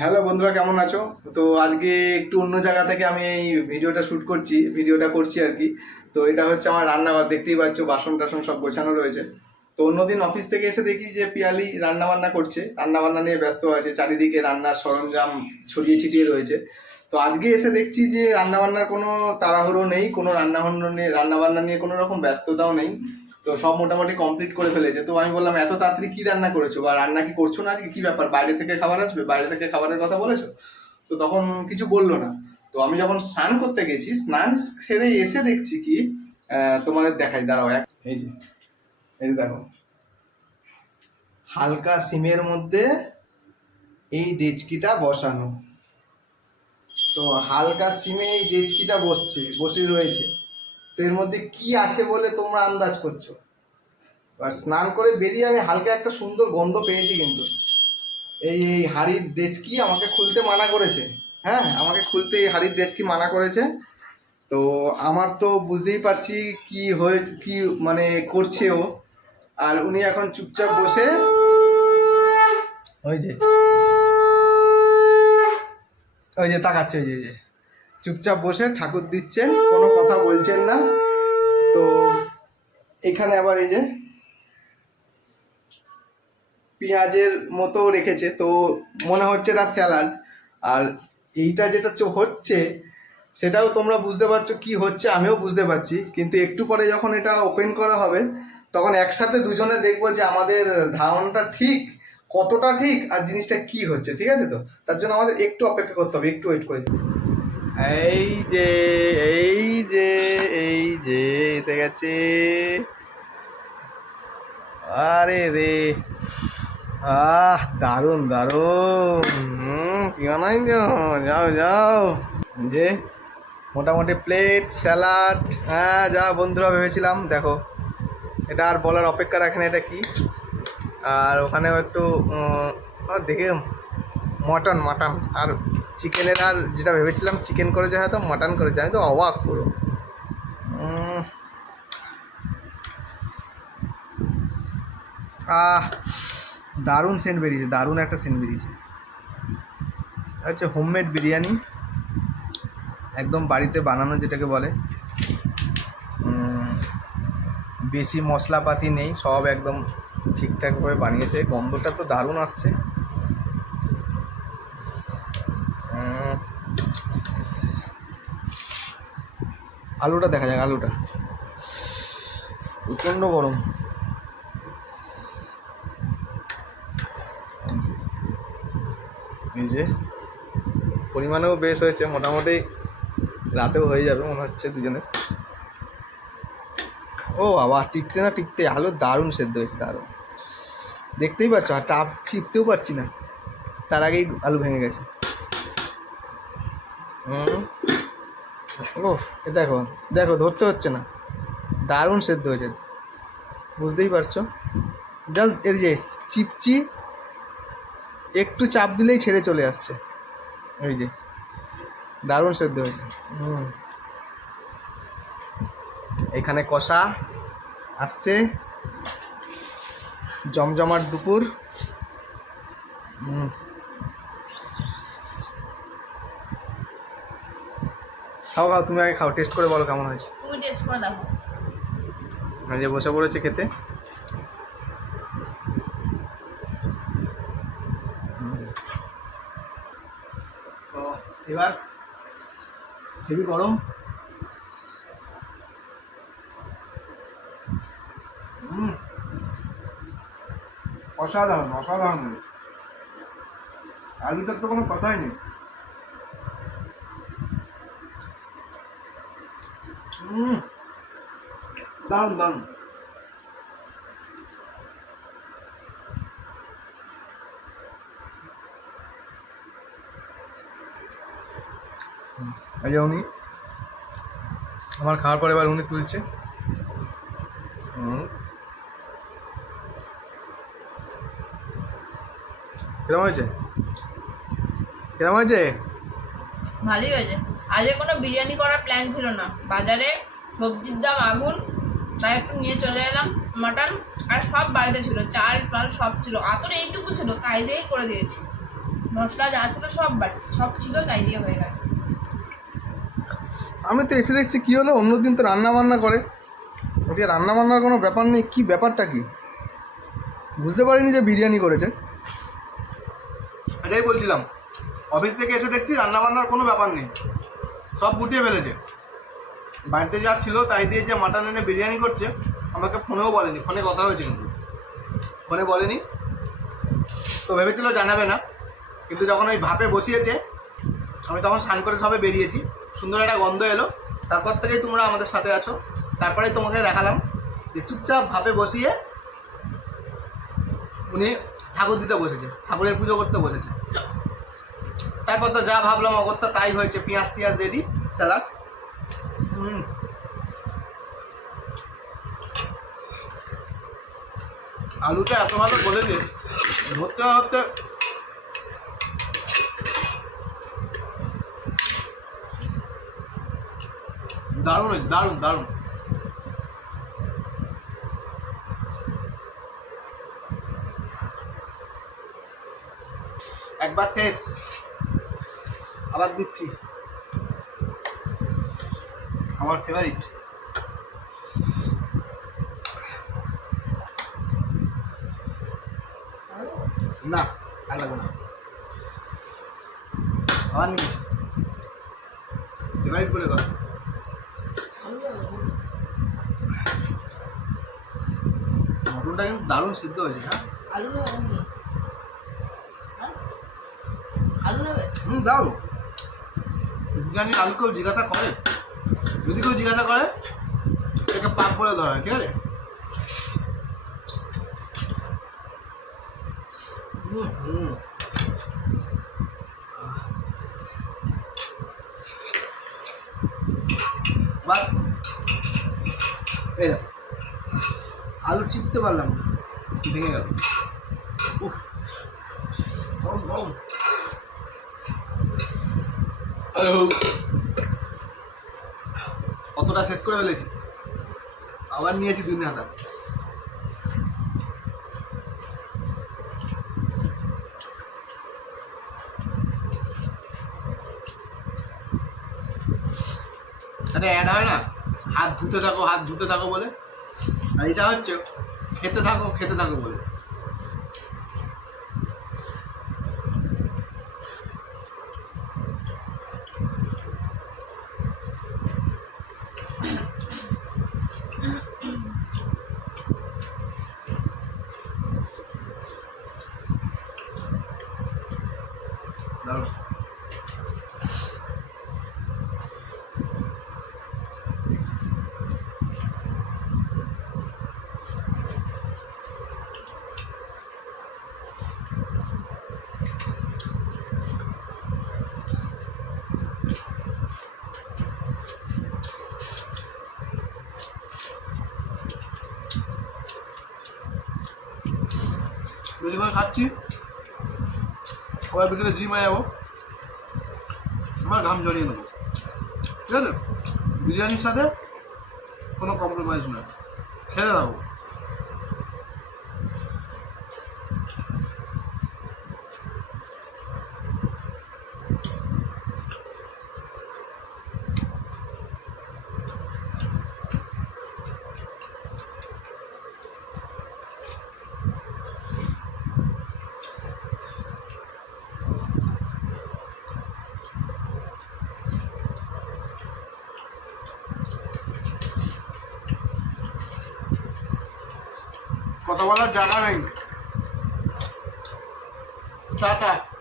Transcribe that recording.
Hello বন্ধুরা, কেমন আছো? তো আজকে একটু অন্য জায়গা থেকে আমি এই ভিডিওটা শ্যুট করছি, ভিডিওটা করছি আর কি। তো এটা হচ্ছে আমার রান্নাঘর, দেখতেই পাচ্ছ, বাসন টাসন সব গোছানো রয়েছে। তো অন্যদিন অফিস থেকে এসে দেখি যে পিয়ালি রান্নাবান্না করছে, রান্নাবান্না নিয়ে ব্যস্ত আছে, চারিদিকে রান্নার সরঞ্জাম ছড়িয়ে ছিটিয়ে রয়েছে। তো আজকে এসে দেখছি যে রান্নাবান্নার কোনো তাড়াহুড়ো নেই, কোনো রান্না বান্না নিয়ে রান্না বান্না নিয়ে কোনো রকম ব্যস্ততাও নেই। তো সব মোটামুটি কমপ্লিট করে ফেলেছে। তো আমি বললাম, এত তাড়াতাড়ি কি রান্না করেছ? বা রান্না কি করছ না? আজকে কি ব্যাপার? বাইরে থেকে খাবার আসবে? বাইরে থেকে খাবারের কথা বলেছ? তো তখন কিছু বলল না। তো আমি যখন স্নান করতে গেছি, স্নান সেরে এসে দেখছি কি তোমাদের দেখাই, দাঁড়াও এক। এই যে এই যে দেখো। হালকা সিমের মধ্যে এই ডেচকিটা বসানো। তো হালকা সিমে এই ডেচকিটা বসছে, বসে রয়েছে। তো এর মধ্যে কি আছে বলে তোমরা আন্দাজ করছ? আর স্নান করে বেরিয়ে আমি হালকা একটা সুন্দর গন্ধ পেয়েছি কিন্তু। এই এই হাড়ির ডেচকি আমাকে খুলতে মানা করেছে। হ্যাঁ আমাকে খুলতে এই হাড়ির ডেচকি মানা করেছে। তো আমার তো বুঝতেই পারছি কি হয়েছে, কি মানে করছে ও। আর উনি এখন চুপচাপ বসে ওই যে ওই যে তাকাচ্ছে ওই যে। চুপচাপ বসে ঠাকুর দিচ্ছেন, কোনো কথা বলছেন না। তো এখানে আবার এই যে পেঁয়াজের মতো রেখেছে, তো মনে হচ্ছে এটা স্যালাড। আর এইটা যেটা হচ্ছে, সেটাও তোমরা বুঝতে পারছ কি হচ্ছে, আমিও বুঝতে পারছি। কিন্তু একটু পরে যখন এটা ওপেন করা হবে, তখন একসাথে দুজনে দেখব যে আমাদের ধারণাটা ঠিক, কতটা ঠিক, আর জিনিসটা কি হচ্ছে, ঠিক আছে তো? তার জন্য আমাদের একটু অপেক্ষা করতে হবে, একটু ওয়েট করে এই যে এই যে এই যে, এসে গেছে। আরে রে, আহ, দারুণ দারুণ। হুম, কি বানাইছো? যাও যাও। যে, মোটামুটি প্লেট, স্যালাড হ্যাঁ যা বন্ধুরা ভেবেছিলাম, দেখো। এটা আর বলার অপেক্ষা রাখে না এটা কি? আর ওখানেও একটু দেখে মটন মটন, আর চিকেনের আর যেটা ভেবেছিলাম চিকেন করেছে হয়তো মাটন করেছে আমি তো অবাক পুরো। আহ, দারুণ সেন্ট বেরিয়েছে, দারুণ একটা সেন্ট বেরিয়েছে। হচ্ছে হোমমেড বিরিয়ানি, একদম বাড়িতে বানানো যেটাকে বলে। বেশি মশলাপাতি নেই, সব একদম ঠিকঠাকভাবে বানিয়েছে। গন্ধটা তো দারুণ আসছে। আলুটা দেখা যাক, আলুটা। প্রচণ্ড গরম। এই যে, পরিমাণেও বেশ হয়েছে, মোটামুটি রাতেও হয়ে যাবে মনে হচ্ছে দুজনের। ও বাবা, টিপতে না টিপতে, আলু দারুণ সেদ্ধ হয়েছে, দারুণ। দেখতেই পাচ্ছ, আর টাপ টিপতেও পারছি না। তার আগেই আলু ভেঙে গেছে। হুম? ও দেখো দেখো, ধরতে হচ্ছে না। দারুণ সেদ্ধ হয়েছে। বুঝতেই পারছ? জাস্ট এর যে চিপচি, একটু চাপ দিলেই ছেড়ে চলে আসছে। ওই যে, দারুণ সেদ্ধ হয়েছে। হুম। এখানে কষা আসছে। জমজমাট দুপুর। হুম। খাও খাও তুমি আগে খাও টেস্ট করে বলো কেমন হয়েছে। তুমি টেস্ট করে দেখো। আমি যে বসে পড়েছে খেতে। তো এবার হেভি গরম। অসাধারণ অসাধারণ। আলুটার তো কোনো কথাই নেই। দারুণ দারুণ। এই যে উনি। আমার খাওয়ার পর এবার উনি তুলছে। কিরম হয়েছে? কিরম হয়েছে? ভালোই হয়েছে। আজকে কোনো বিরিয়ানি করার প্ল্যান ছিল না। বাজারে সবজির দাম আগুন তাই একটু নিয়ে চলে এলাম মাটন আর সব বাড়িতে ছিল চাল ফাল সব ছিল। আতর এইটুকু ছিল তাই দিয়েই করে দিয়েছি। মশলা যা ছিল সব বাট সব ছিল তাই দিয়ে হয়ে গেছে। আমি তো এসে দেখছি কী হলো অন্যদিন তো রান্না বান্না করে। আজকে রান্না বান্নার কোনো ব্যাপার নেই কী ব্যাপারটা কি? বুঝতে পারিনি যে বিরিয়ানি করেছে। এটাই বলছিলাম। অফিস থেকে এসে দেখছি রান্না বান্নার কোনো ব্যাপার নেই। সব গুটিয়ে ফেলেছে। বাড়িতে যা ছিল তাই দিয়ে যে মাটন এনে বিরিয়ানি করছে, আমাকে ফোনেও বলেনি, ফোনে কথা হয়েছে কিন্তু। ফোনে বলেনি। তো ভেবেছিল জানাবে না, কিন্তু যখন ওই ভাপে বসিয়েছে, আমি তখন স্নান করে সবে বেরিয়েছি। সুন্দর একটা গন্ধ এলো। তারপর থেকেই তোমরা আমাদের সাথে আছো। তারপরেই তোমাকে দেখালাম যে চুপচাপ ভাপে বসিয়ে উনি ঠাকুর দিতে বসেছে, ঠাকুরের পুজো করতে বসেছে। তারপর তো যা ভাবলাম অগত্যা তাই হয়েছে, পেঁয়াজ টিয়াজ রেডি স্যালাড হুম। আলুটা এত ভালো বলে বলেছে ধরতে ধরতে দারুণ হয়েছে, দারুণ দারুণ। একবার শেষ। আবার দিচ্ছি। আমার ফেভারিট না আর লাগবে না। আবার নিচ্ছি ফেভারিট বলে কথা। মটনটা কিন্তু দারুণ সিদ্ধ হয়েছে হ্যাঁ? আলু হ্যাঁ? আলু হুম দাও। বিরিয়ানি আলু কেউ জিজ্ঞাসা করে? যদি কেউ জিজ্ঞাসা করে, সেটাকে পাপ বলে ধরা ঠিক আছে? হুম। এই আলু চিপতে পারলাম না, ভেঙে গেল। উফ, গরম গরম। অতটা শেষ করে ফেলেছি। আবার নিয়েছি দুই হাতা আরে অ্যাড হয় না? হাত ধুতে থাকো, হাত ধুতে থাকো বলে। এটা হচ্ছে, খেতে থাকো খেতে থাকো বলে দারুণ বেশি করে খাচ্ছি। আবার বিকেলে জিমে যাব। আমার ঘাম জড়িয়ে নেব। ঠিক আছে? বিরিয়ানির সাথে কোনো কম্প্রোমাইজ নয়। খেতে দেবো কথা বলার জায়গা নেই। টাটা।